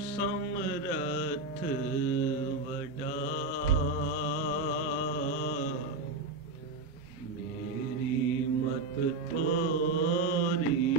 समरथ वडा मेरी मत थोरी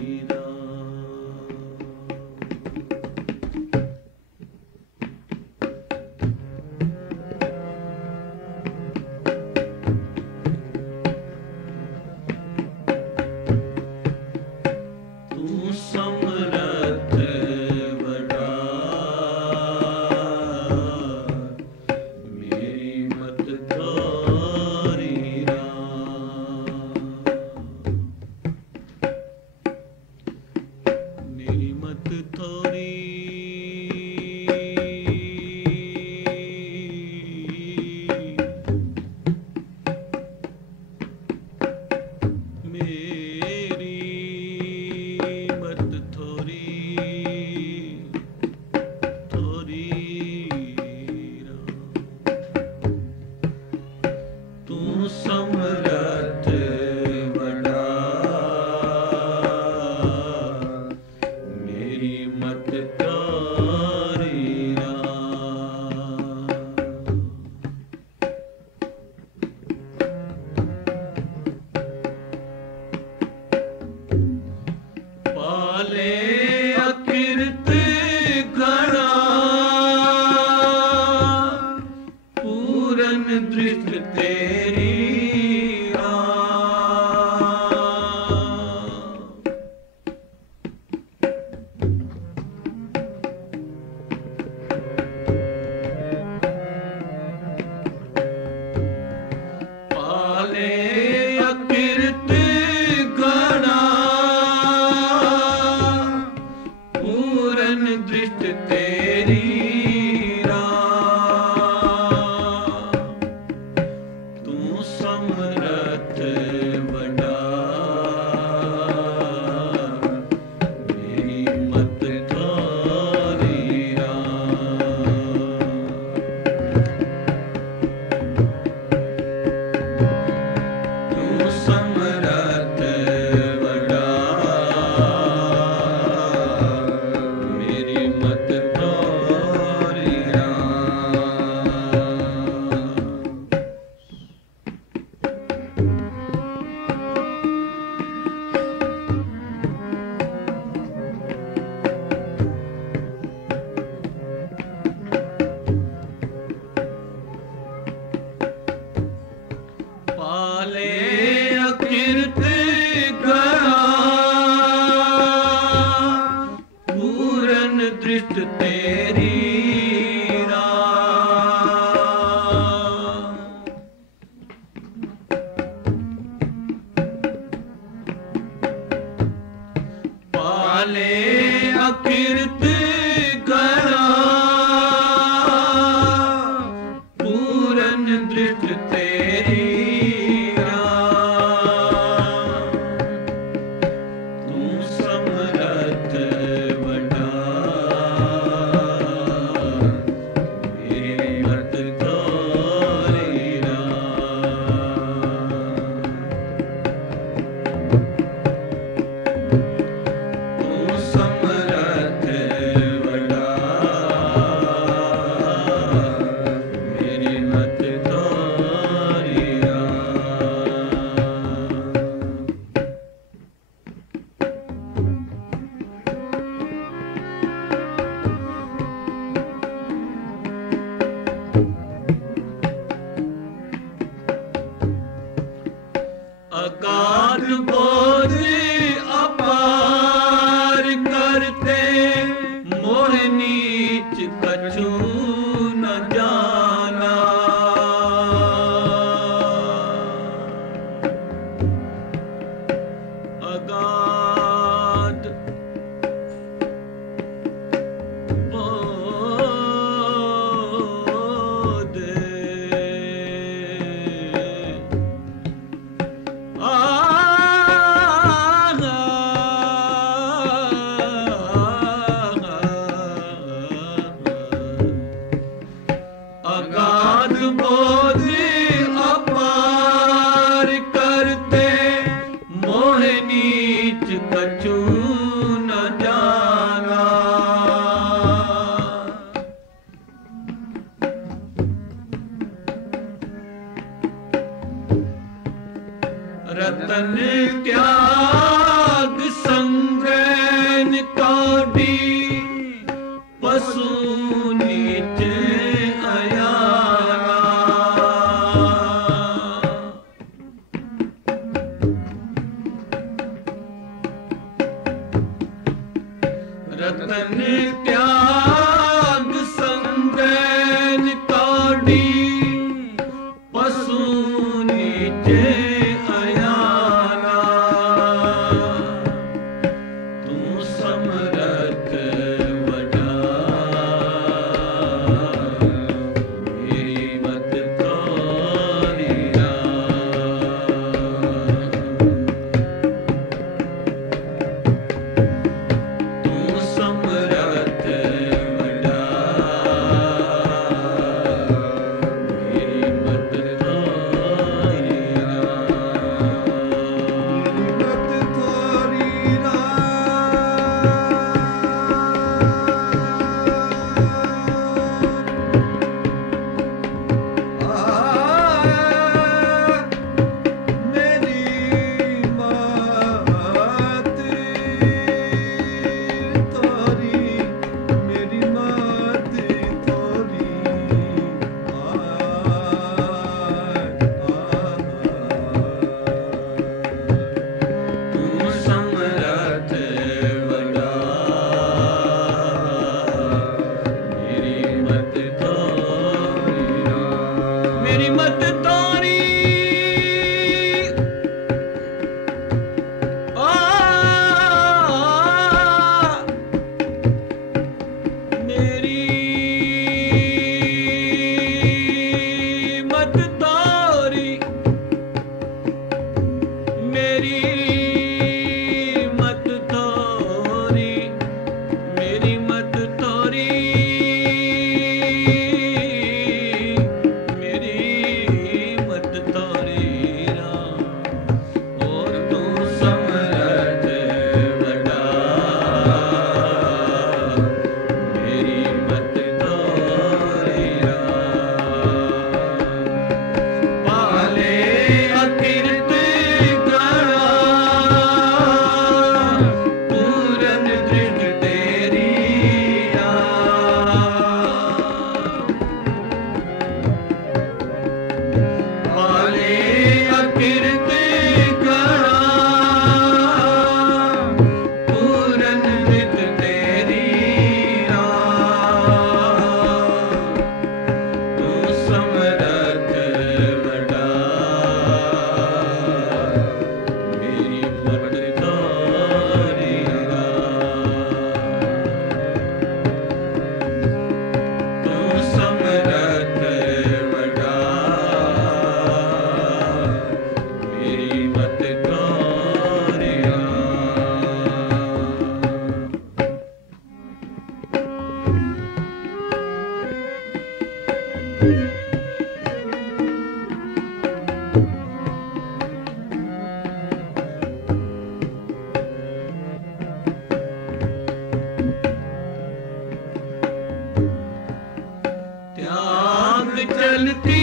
चलती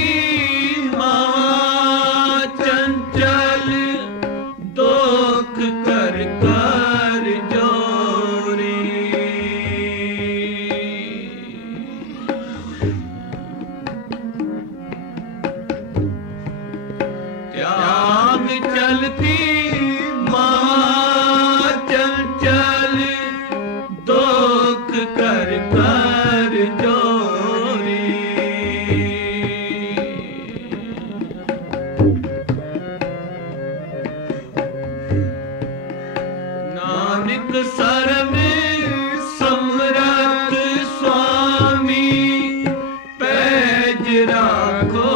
माँ चंचल दोख कर कर जोरी। त्याग चलती माँ चंचल दोख कर कर जोरी। नानक शरण समरथ स्वामी पैज राखो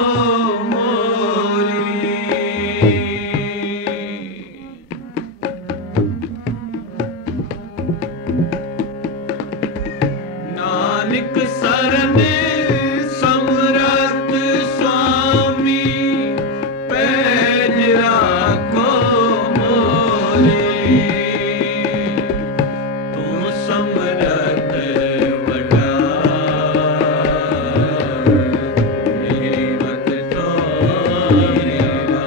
मोरी। नानक शरण समरथ स्वामी पैज राखो मोरी। तू समरथ बड़ा मेरी मत तोड़ना।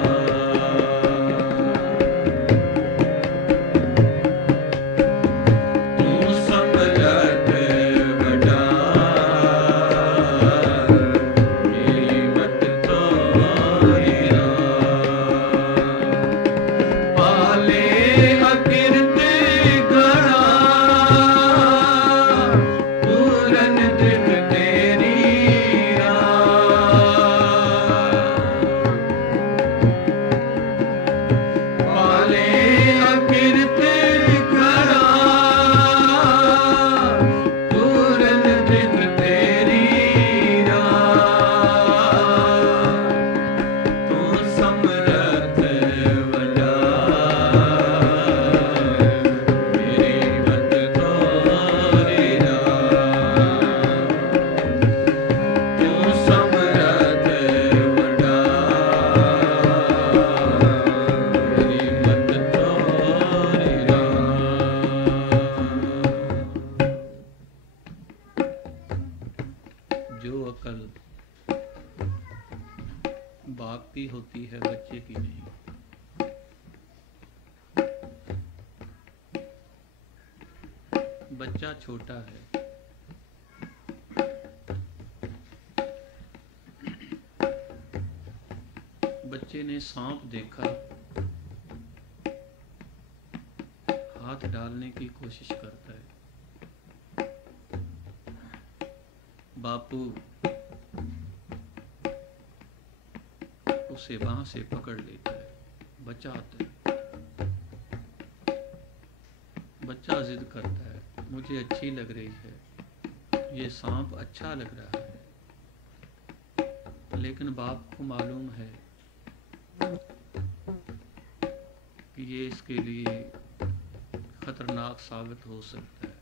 तू समरथ बड़ा मेरी मत तोड़ना। पाले अकिरत गणा पूरन दृढ़ तेरी पाले अकिरत गणा पूरन दृढ़ तेरी तू समरथ बड़ा मेरी मत तोड़ना। तू समरथ बड़ा मेरी मत तोड़ना। जो अकल बाप की होती है बच्चे की नहीं। बच्चा छोटा है, बच्चे ने सांप देखा, हाथ डालने की कोशिश करता है। बापू उसे वहां से पकड़ लेता है, बचाता है। बच्चा जिद करता है, मुझे अच्छी लग रही है, ये सांप अच्छा लग रहा है। लेकिन बाप को मालूम है कि ये इसके लिए खतरनाक साबित हो सकता है।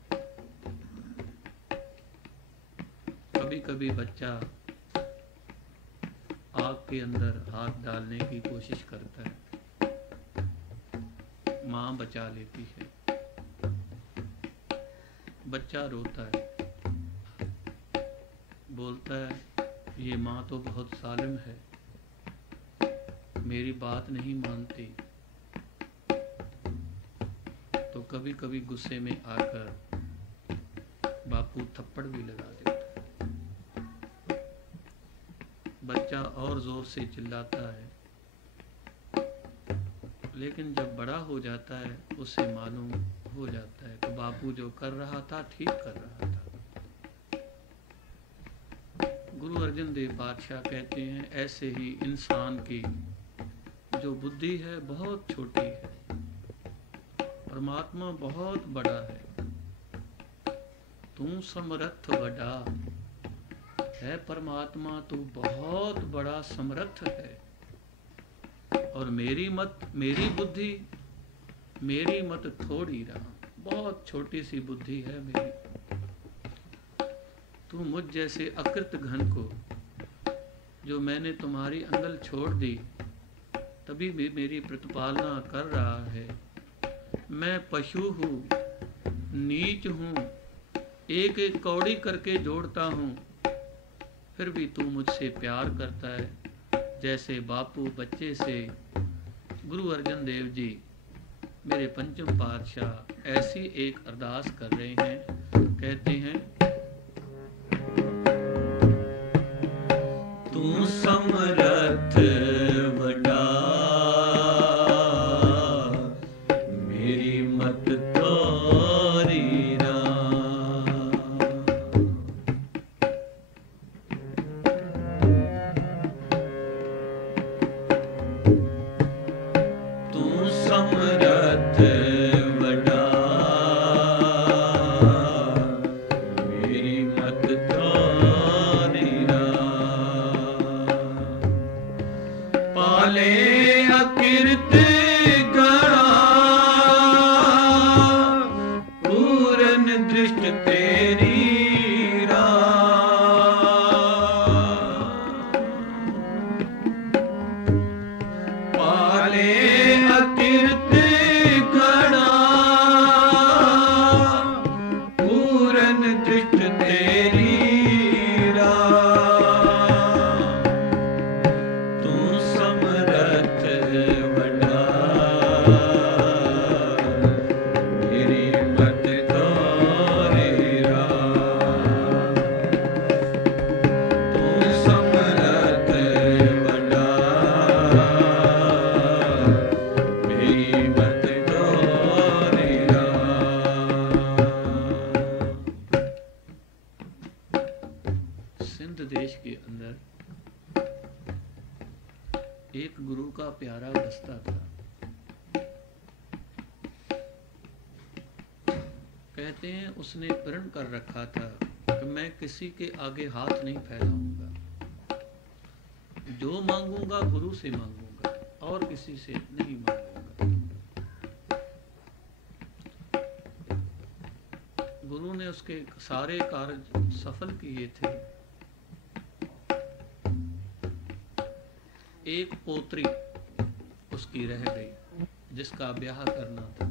कभी कभी बच्चा आग के अंदर हाथ डालने की कोशिश करता है, माँ बचा लेती है। बच्चा रोता है, बोलता है ये माँ तो बहुत जालिम है, मेरी बात नहीं मानती। तो कभी कभी गुस्से में आकर बापू थप्पड़ भी लगा देता है। बच्चा और जोर से चिल्लाता है, लेकिन जब बड़ा हो जाता है उसे मालूम हो जाता है कि बापू जो कर रहा था ठीक कर रहा था। गुरु अर्जन देव बादशाह कहते हैं, ऐसे ही इंसान की जो बुद्धि है बहुत छोटी है, परमात्मा बहुत बड़ा है। तू समर्थ बड़ा है परमात्मा, तू बहुत बड़ा समर्थ है। और मेरी बुद्धि मेरी मत थोड़ी रहा, बहुत छोटी सी बुद्धि है मेरी। तू मुझ जैसे अकृत घन को, जो मैंने तुम्हारी अंगल छोड़ दी तभी भी मेरी प्रतिपालना कर रहा है। मैं पशु हूँ, नीच हूँ, एक एक कौड़ी करके जोड़ता हूँ, फिर भी तू मुझसे प्यार करता है जैसे बापू बच्चे से। गुरु अर्जन देव जी मेरे पंचम पातशाह ऐसी एक अरदास कर रहे हैं, कहते हैं तू समर्थ बड़ा मेरी मत तोरी ना। तू समर्थ बड़ा मेरी मत तोरी ना। पाले अकिरत गणा पूरन दृष्ट तेरी रा। पाले अकिरत गणा पूरन दृष्ट तेरी रा। तू समर्थ बड़ा मेरी मत तोरी रा। तू समर्थ बड़ा मेरी मत तोरी रा। सिंध देश के अंदर एक गुरु का प्यारा बस्ता था। कहते हैं उसने प्रण कर रखा था कि मैं किसी के आगे हाथ नहीं फैलाऊंगा, जो मांगूंगा गुरु से मांगूंगा और किसी से नहीं मांगूंगा। गुरु ने उसके सारे कार्य सफल किए थे। एक पोत्री उसकी रह गई जिसका ब्याह करना था।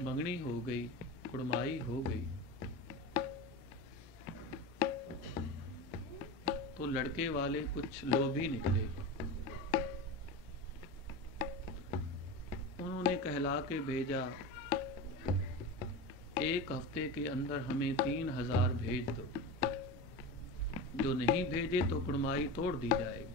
मंगनी हो गई, कुड़माई हो गई, तो लड़के वाले कुछ लोभी निकले। उन्होंने कहला के भेजा, एक हफ्ते के अंदर हमें 3000 भेज दो, जो नहीं भेजे तो कुड़माई तोड़ दी जाएगी।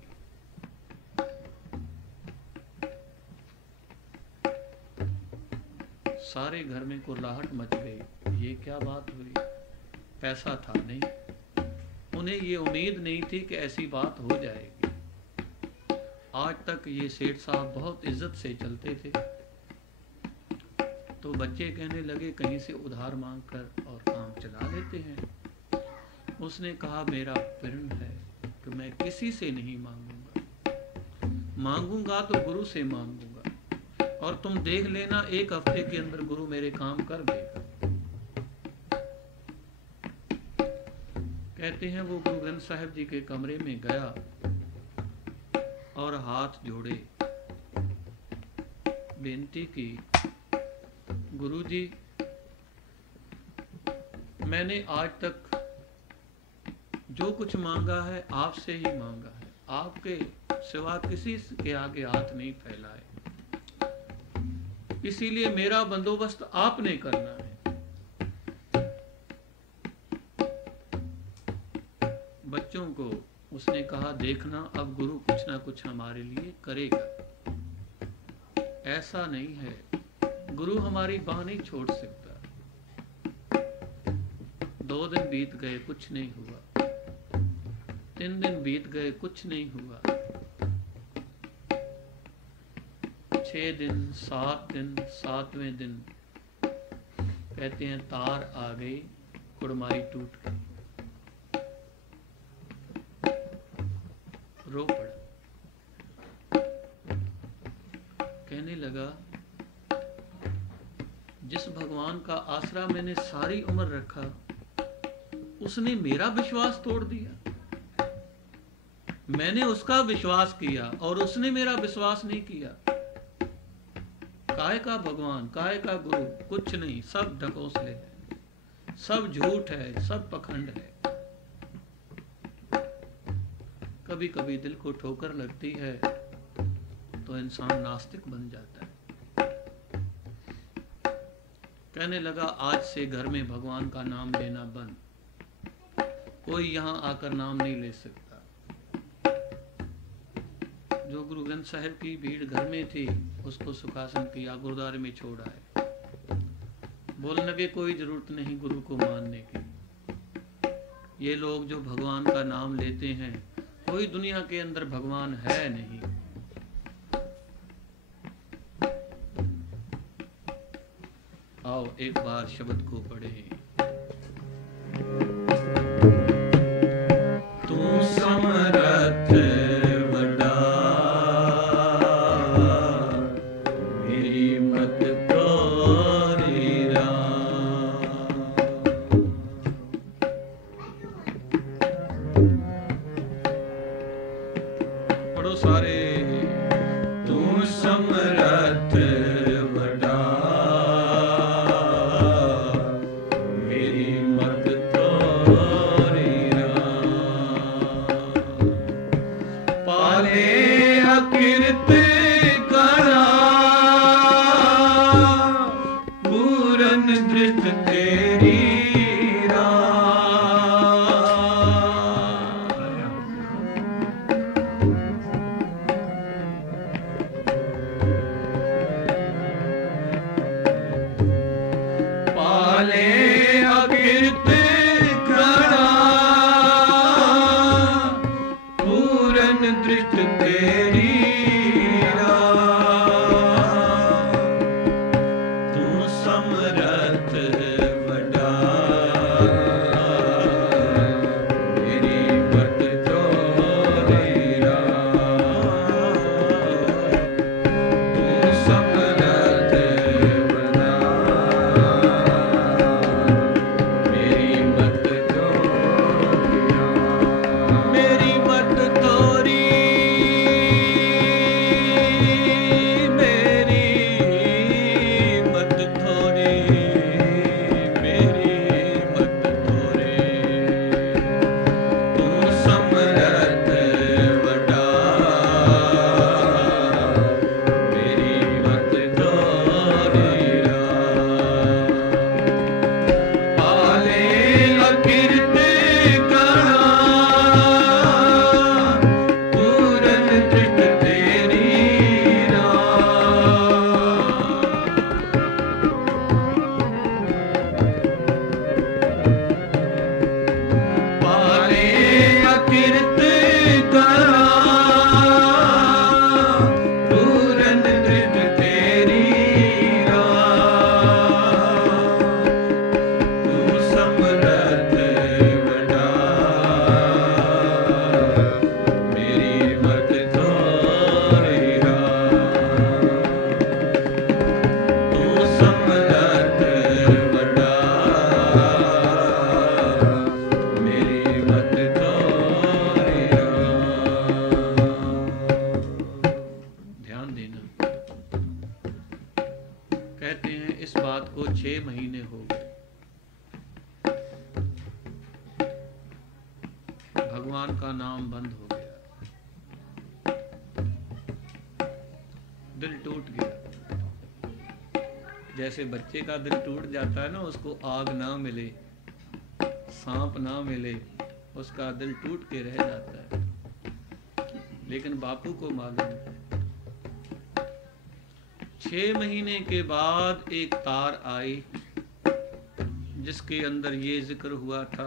सारे घर में कुर्लाहट मच गई। ये क्या बात हुई? पैसा था नहीं, उन्हें ये उम्मीद नहीं थी कि ऐसी बात हो जाएगी। आज तक ये सेठ साहब बहुत इज्जत से चलते थे। तो बच्चे कहने लगे कहीं से उधार मांग कर और काम चला लेते हैं। उसने कहा मेरा प्रण है कि मैं किसी से नहीं मांगूंगा, मांगूंगा तो गुरु से मांगूंगा, और तुम देख लेना एक हफ्ते के अंदर गुरु मेरे काम कर देगा। कहते हैं वो गुरु ग्रंथ साहिब जी के कमरे में गया और हाथ जोड़े, बेनती की, गुरु जी मैंने आज तक जो कुछ मांगा है आपसे ही मांगा है, आपके सिवा किसी के आगे हाथ नहीं फैलाए, इसीलिए मेरा बंदोबस्त आपने करना है। बच्चों को उसने कहा देखना अब गुरु कुछ ना कुछ हमारे लिए करेगा। ऐसा नहीं है, गुरु हमारी बाह नहीं छोड़ सकता। 2 दिन बीत गए कुछ नहीं हुआ, 3 दिन बीत गए कुछ नहीं हुआ, 6 दिन, 7 दिन, 7वें दिन कहते हैं तार आ गई, कुड़माई टूट गई, रो पड़ा। कहने लगा जिस भगवान का आसरा मैंने सारी उम्र रखा, उसने मेरा विश्वास तोड़ दिया। मैंने उसका विश्वास किया और उसने मेरा विश्वास नहीं किया। काय का भगवान, काय का गुरु, कुछ नहीं, सब ढकोसले हैं। सब झूठ है, सब पखंड है। कभी कभी दिल को ठोकर लगती है तो इंसान नास्तिक बन जाता है। कहने लगा आज से घर में भगवान का नाम लेना बंद, कोई यहाँ आकर नाम नहीं ले सकता। जो गुरु ग्रंथ साहिब की भीड़ घर में थी उसको सुखासन किया, गुरुद्वारे में छोड़ा है। बोलने लगे कोई जरूरत नहीं गुरु को मानने की। ये लोग जो भगवान का नाम लेते हैं, कोई दुनिया के अंदर भगवान है नहीं। आओ एक बार शब्द को पढ़े। तू समरथ वडा, मेरी मत तोरी राम। पढ़ो सारे। तू समरथ वडा, को 6 महीने हो गए। भगवान का नाम बंद हो गया, दिल टूट गया। जैसे बच्चे का दिल टूट जाता है ना, उसको आग ना मिले, सांप ना मिले, उसका दिल टूट के रह जाता है। लेकिन बापू को मालूम, 6 महीने के बाद एक तार आई जिसके अंदर ये जिक्र हुआ था,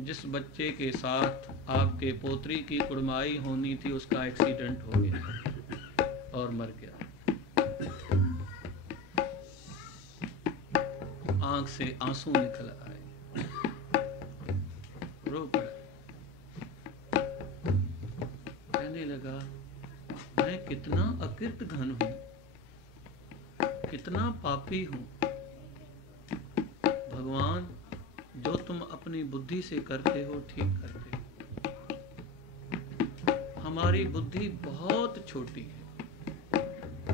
जिस बच्चे के साथ आपके पोत्री की कुड़माई होनी थी उसका एक्सीडेंट हो गया और मर गया। आंख से आंसू निकल आए, रो पड़ा, कहने लगा मैं कितना अकृत घन हूं, कितना पापी हूं। भगवान, जो तुम अपनी बुद्धि से करते हो ठीक करते हो। हमारी बुद्धि बहुत छोटी है,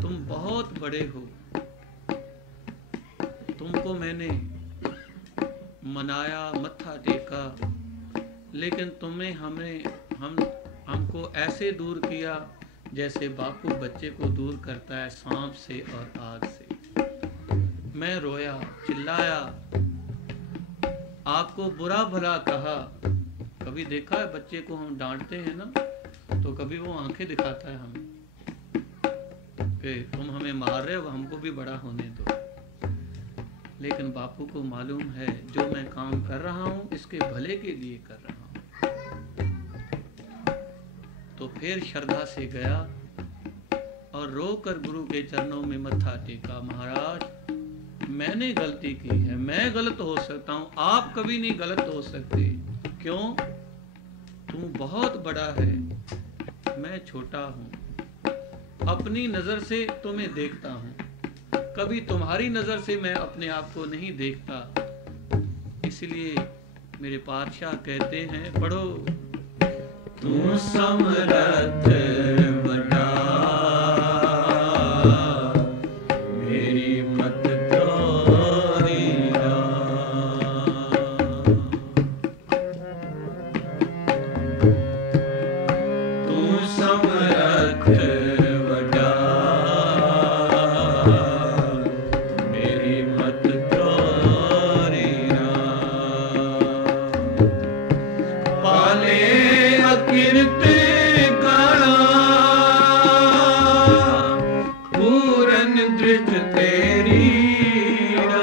तुम बहुत बड़े हो, तुम तुमको मैंने मनाया, मत्था टेका, लेकिन तुमने हमको ऐसे दूर किया जैसे बापू बच्चे को दूर करता है सांप से और आग से। मैं रोया, चिल्लाया, आपको बुरा भला कहा। कभी देखा है बच्चे को हम डांटते हैं ना, तो कभी वो आंखें दिखाता है हमें कि तुम हमें मार रहे हो, हमको भी बड़ा होने दो। लेकिन बापू को मालूम है जो मैं काम कर रहा हूं इसके भले के लिए कर रहा हूं। तो फिर श्रद्धा से गया और रोकर गुरु के चरणों में मत्था टेका। महाराज, मैंने गलती की है, मैं गलत हो सकता हूं, आप कभी नहीं गलत हो सकते। क्यों? तू बहुत बड़ा है, मैं छोटा हूं। अपनी नजर से तुम्हें देखता हूं, कभी तुम्हारी नजर से मैं अपने आप को नहीं देखता। इसलिए मेरे पातशाह कहते हैं, पढ़ो, तू समरथ बड़ा, मेरी मत तोरी ना। तू समरथ बड़ा, मेरी मत तोरी ना। पाले अकिरत गाना, पूरन दृष्ट तेरी ना।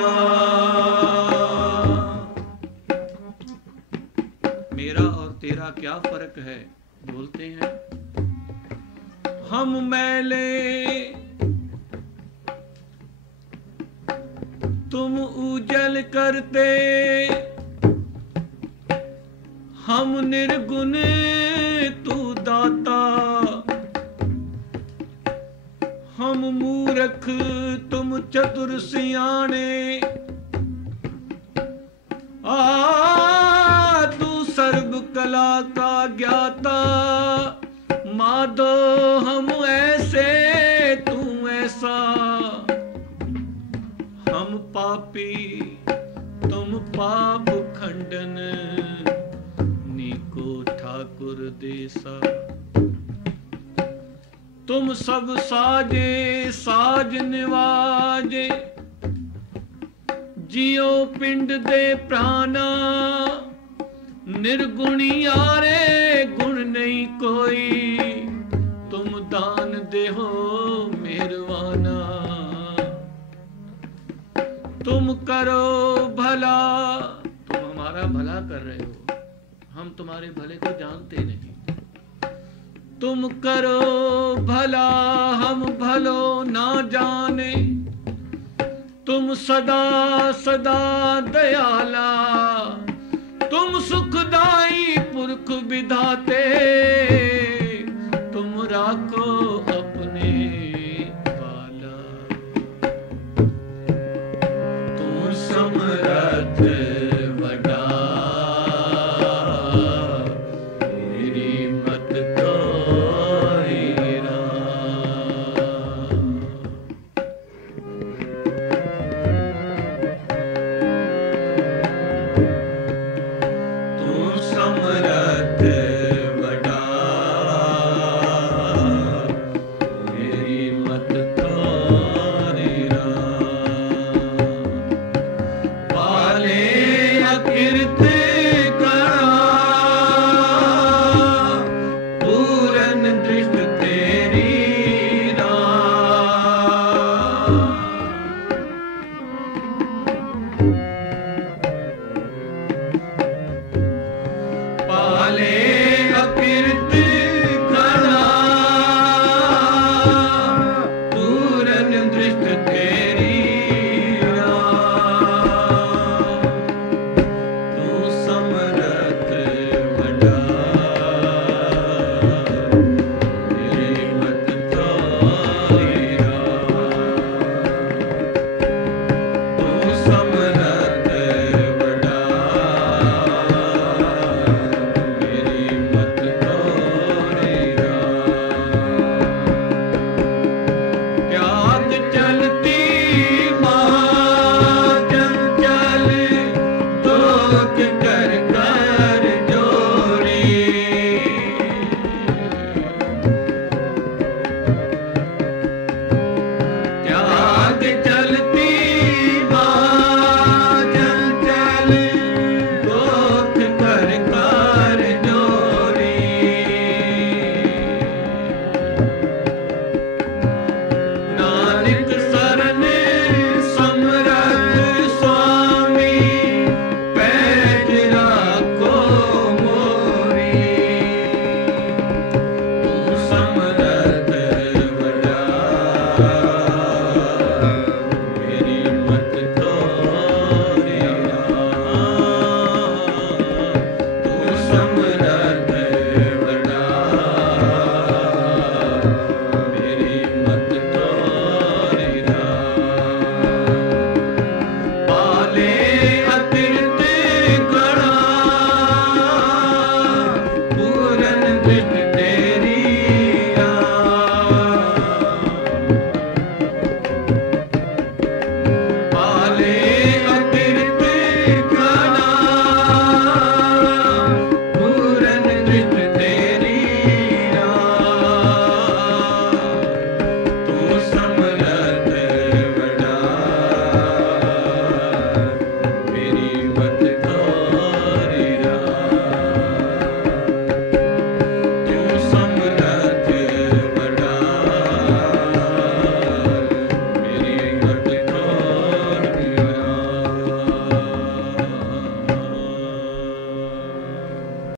मेरा और तेरा क्या फर्क है? बोलते हैं हम मैले, तुम उजल करते, हम निर्गुण तू दाता। हम मूर्ख तुम चतुर सियाने, तू सर्व कला का ज्ञाता। माधो हम ऐसे तू ऐसा, हम पापी तुम पाप खंडन। नीको ठाकुर देसा, तुम सब साजे साज निवाजे। जियो पिंड दे प्राणा, निर्गुणी यारे गुण नहीं कोई। तुम दान दे हो मेहरबाना, तुम करो भला। तुम हमारा भला कर रहे हो, हम तुम्हारे भले को जानते नहीं। तुम करो भला, हम भलो ना जाने। तुम सदा सदा दयाला, तुम सुखदाई पुरख विधाते। तुम राखो